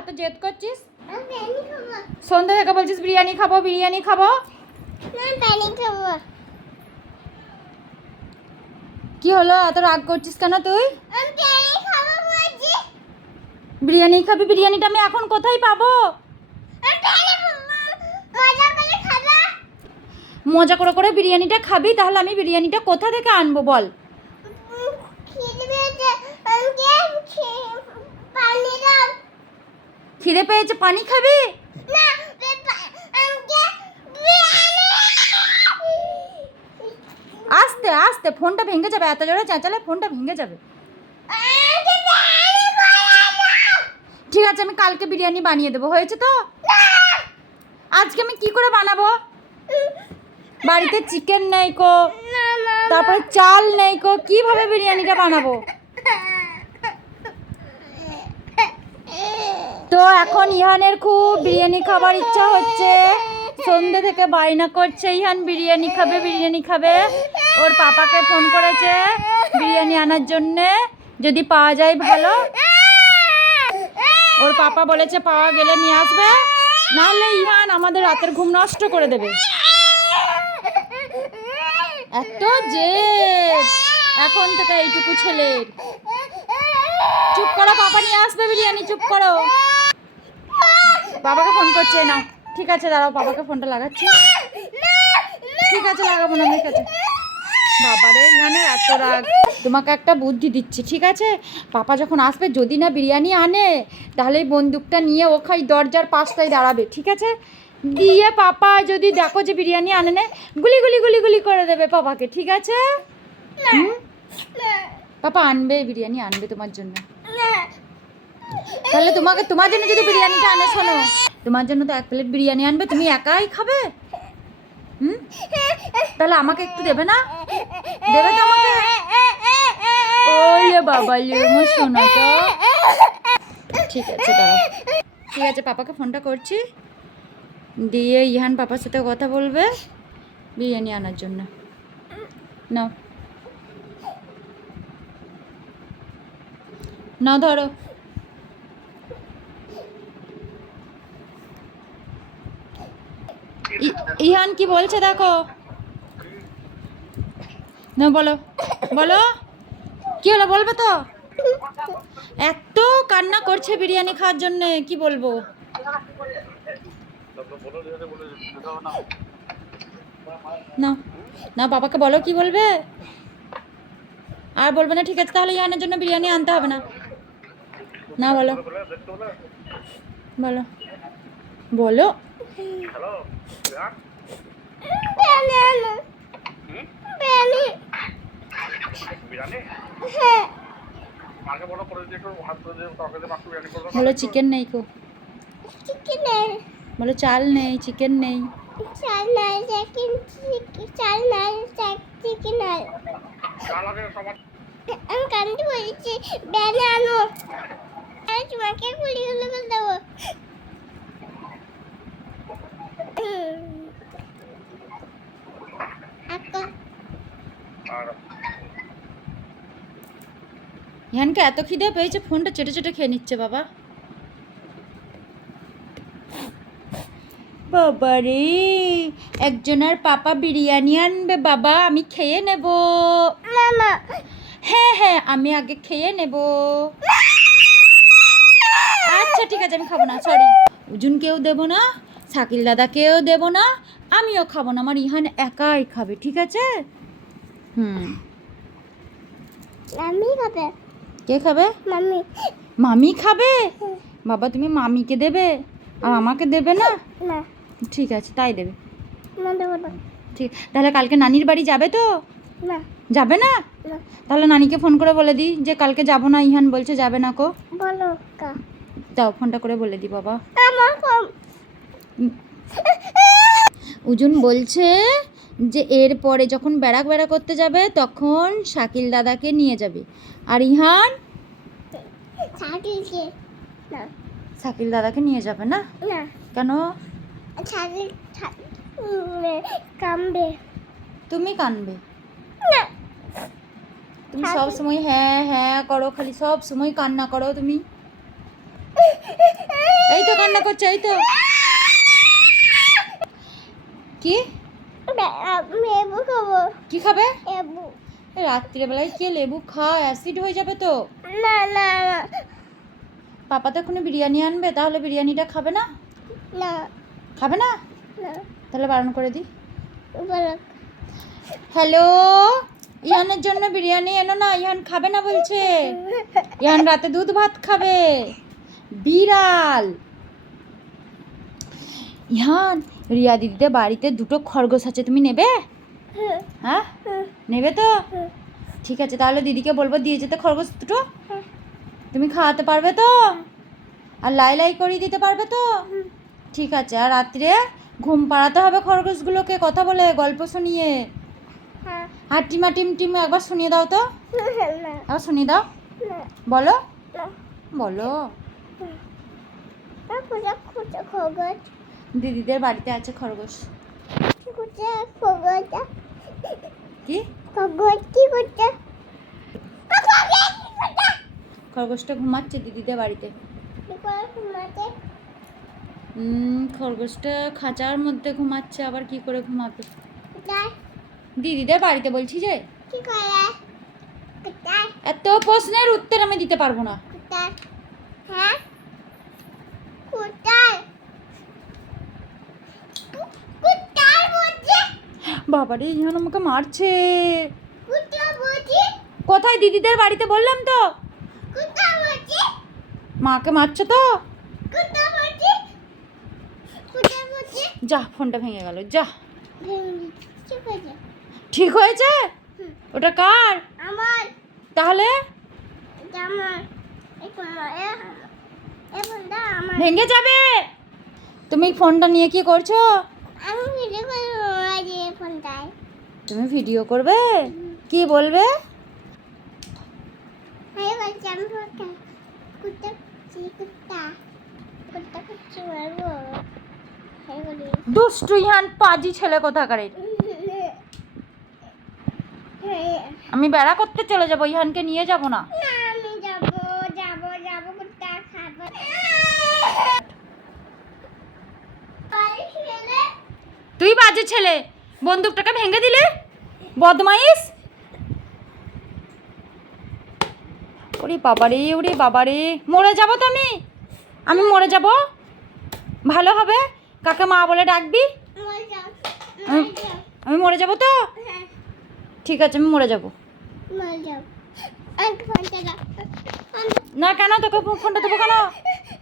এত জেদ করছিস? সন্ধ্যা থেকে বলছিস বিরিয়ানি খাবো বিরিয়ানি খাবো। কি হলো এত রাগ করছিস কেন তুই? বিরিয়ানি খাবি? বিরিয়ানিটা আমি এখন কোথায় পাবো? মজা করে করে বিরিয়ানিটা খাবি, তাহলে আমি বিরিয়ানিটা কোথা থেকে আনবো বল? খিদে পেয়েছে, পানি খাবি? আস্তে আস্তে, ফোনটা ভেঙে যাবে, এত জোরে চেঁচালে ফোনটা ভেঙে যাবে। ঠিক আছে, আমি কালকে বিরিয়ানি বানিয়ে দেবো, হয়েছে তো? আজকে আমি কি করে বানাবো? বাড়িতে চিকেন নেই কো, তারপরে চাল নেই কো, কিভাবে বিরিয়ানিটা বানাবো? তো এখন ইহানের খুব বিরিয়ানি খাবার ইচ্ছা হচ্ছে, সন্ধ্যে থেকে বায়না করছে ইহান বিরিয়ানি খাবে বিরিয়ানি খাবে। ওর পাপাকে ফোন করেছে বিরিয়ানি আনার জন্যে, যদি পাওয়া যায় ভালো। ওর পাপা বলেছে পাওয়া গেলে নিয়ে আসবে, নাহলে ইহান আমাদের রাতের ঘুম নষ্ট করে দেবে। এত যে এখন থেকে এইটুকু ছেলের। চুপ করো, পাপা নিয়ে আসবে বিরিয়ানি, চুপ করো। বাবাকে ফোন করছে না, ঠিক আছে দাঁড়াও, বাবাকে ফোনটা লাগাচ্ছি। ঠিক আছে লাগাবো না, ঠিক আছে। বাবারে ইহানে এত রাগ। তোমাকে একটা বুদ্ধি দিচ্ছি, ঠিক আছে? পাপা যখন আসবে, যদি না বিরিয়ানি আনে, তাহলে এই বন্দুকটা নিয়ে ওখানে দরজার পাশটায় দাঁড়াবে, ঠিক আছে? দিয়ে পাপা যদি দেখো যে বিরিয়ানি আনে না, গুলি গুলি গুলি গুলি করে দেবে পাপাকে, ঠিক আছে? পাপা আনবে বিরিয়ানি, আনবে তোমার জন্য। তাহলে তোমার জন্য যদি বিরিয়ানিটা আনে, শোনো, তোমার জন্য তো 1 প্লেট বিরিয়ানি আনবে, তুমি একাই খাবে? তাহলে আমাকে একটু দেবে না? দেবে তো আমাকে? ওই বাবা আমার সোনাটা। ঠিক আছে দাঁড়াও, ঠিক আছে, পাপাকে ফোনটা করছি, দিয়ে ইহান পাপার সাথে কথা বলবে বিরিয়ানি আনার জন্য। নাও না, ধরো। ইহান কি বলছে দেখো না, বলো বলো, কি হলো বলবে তো? এত কান্না করছে বিরিয়ানি খাওয়ার জন্য, কি বলবো? না না, বাবাকে বলো, কি বলবে? আর বলবে না? ঠিক আছে, তাহলে ইহানের জন্য বিরিয়ানি আনতে হবে না। না বলো বলো বলো। বলো চিকেন নেই কো, বলো চাল নেই, চিকেন নেই। চাল নাই, চাল নাই, চিকেন নাই। আমি কান্দি বলছি ব্যানে আনো, আমি তোমাকে গুলি গুলি করে দেবো। ইহানকে এত খিদে পেয়েছে, ফোনটা চেটে চেটে খেয়ে নিচ্ছে বাবা। বাবারে, একজনের পাপা বিরিয়ানি আনবে বাবা, আমি খেয়ে নেব। হ্যাঁ হ্যাঁ, আমি আগে খেয়ে নেব। আচ্ছা ঠিক আছে, আমি খাবো না, সরি। অর্জুনকেও দেবো না, শাকিল দাদাকেও দেবো না, আমিও খাবো না, আমার ইহান একাই খাবে, ঠিক আছে? মামি খাবে। কে খাবে? মামি। মামি খাবে? বাবা তুমি মামিকে দেবে আর আমাকে দেবে না? না। ঠিক আছে, তাই দেবে। না দেবো না। ঠিক, তাহলে কালকে নানির বাড়ি যাবে তো? না। যাবে না? তাহলে নানিকে ফোন করে বলে দিই যে কালকে যাবো না, ইহান বলছে যাবে না কো। বলো কা। যাও, ফোনটা করে বলে দি বাবা। আমার ফোন। উজুন বলছে যে এরপরে যখন ব্যারাক বেড়া করতে যাবে, তখন শাকিল দাদাকে নিয়ে যাবে, আর ইহান শাকিলকে না, শাকিল দাদাকে নিয়ে যাবে না? না। কেন? শাকিল কামবে। তুমি কানবে? না। তুমি সব সময় হ্যাঁ হ্যাঁ করো, খালি সব সময় কান্না করো তুমি। করছে, এই তো। কি লেবু খাবো। কি খাবে? লেবু। রাত্রিবেলায় কে লেবু খায়? অ্যাসিড হয়ে যাবে তো। না না না পাপা তো এখনো বিরিয়ানি আনবে, তাহলে বিরিয়ানিটা খাবে না? না খাবে না? না তাহলে বারণ করে দিই। বলো। হ্যালো, ইহানের জন্য বিরিয়ানি এনো না, ইহান খাবে না বলছে। ইহান রাতে দুধ ভাত খাবে। বিড়াল। ইহান, রিয়া দিদিদের বাড়িতে দুটো খরগোশ আছে, তুমি নেবে? হ্যাঁ, নেবে তো? ঠিক আছে, তাহলে দিদিকে বলবো দিয়ে যেতে খরগোশ দুটো। তুমি খাওয়াতে পারবে তো? আর লাই লাই করিয়ে দিতে পারবে তো? ঠিক আছে। আর রাত্রে ঘুম পাড়াতে হবে খরগোশগুলোকে, কথা বলে, গল্প শুনিয়ে। আর টিমা টিম টিম একবার শুনিয়ে দাও তো। একবার শুনিয়ে দাও। বলো বলো। খরগোশ দিদিদের বাড়িতে আছে খরগোশ। খরগোশ কি? খরগোশ কি করছে? খরগোশটা ঘুমাচ্ছে দিদিদের বাড়িতে। কি করে ঘুমাতে? খরগোশটা খাঁচার মধ্যে ঘুমাচ্ছে, আবার কি করে ঘুমাবে? কোথায়? দিদিদের বাড়িতে বলছি যে। কি করে? কোথায়? এত প্রশ্নের উত্তর আমি দিতে পারবো না। কোথায়? হ্যাঁ কোথায়? কোথায় বলছে? বাবারে, ইহান আমাকে মারছে। কোথায় বলছি? কোথায়? দিদিদের বাড়িতে বললাম তো। কোথায় বলছি? মাকে মারছে তো। কোথায় বলছি? কোথায় বলছি? যা, ফোনটা ভেঙে গেল, যা। ঠিক আছে। ঠিক হয়েছে? ওটা কার? আমার তাহলে আমার এখন আমার ভেঙে যাবে। তুমি ফোনটা নিয়ে কি করছো? আমি ভিডিও করবো আজ এই ফোনটায়। তুমি ভিডিও করবে? কি বলবে? আমি বলছি আমি ফোনটা কুত্তা কুত্তা কুত্তা কুত্তি মারবো। হ্যাঁ বলি দুষ্টু ইহান, পাজি ছেলে কোথাকারে। আমি বেড়া করতে চলে যাবো, ইহানকে নিয়ে যাব না। না আমি যাবো যাবো যাবো কুত্তা খাবো। তুই বাজে ছেলে, বন্দুকটাকে ভেঙে দিলে, বদমাইশ। ওরে বাবারে, ওরে বাবারে, মরে যাবো তো আমি মরে যাব। ভালো হবে, কাকে মা বলে ডাকবি। আমি মরে যাব তো? ঠিক আছে, আমি মরে যাব। না কেন, তোকে ফোনটা দেবো কেন?